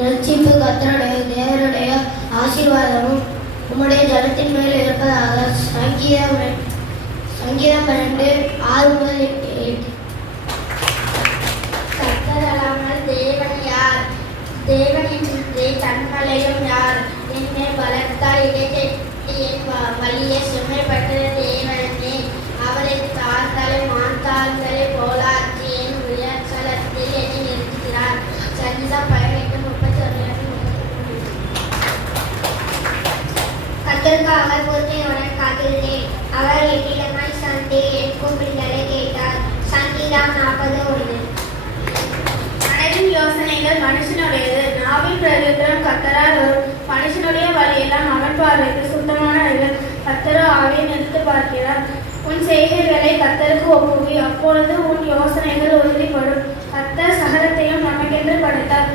ரட்சிப்பு கர்த்தருடைய தேவனுடைய ஆசீர்வாதமும் உம்முடைய ஜனத்தின் மேல் இருப்பதாக. சங்கீதம் 2:6-8. கர்த்தர் அல்லாமல் தேவன் யார்? தேவனின்றே தன்மலையும் யார்? என்னை பலத்தால் இடைத்தட்டி என் வழியை சுமைப்பட்ட தேவனே, அவரை தாழ்த்தலை மான்தாள்களை போலாற்றி என் உயர்ச்சலத்தில் என்னை நிறுத்துகிறார். சங்கீதம் 18:31. கர்த்தருக்காக பொறுமையுடன் காத்திருந்தேன். அவர் என்னிடமாய் சார்ந்து என் கூப்பிடுதலை கேட்டார். சங்கீதம் 40:1. மனதின் யோசனைகள் மனுஷனுடையது, நாவின் பிரதித்திரம் கர்த்தரால் வரும். மனுஷனுடைய வழியெல்லாம் அவன் பார்வைக்கு சுத்தமானவைகள், கர்த்தரோ ஆவியை நிறுத்து பார்க்கிறார். உன் செய்கைகளை கர்த்தருக்கு ஒப்புவி, அப்பொழுது உன் யோசனைகள் உறுதிப்படும். கர்த்தர் சகலத்தையும் நமக்கென்று படைத்தார்.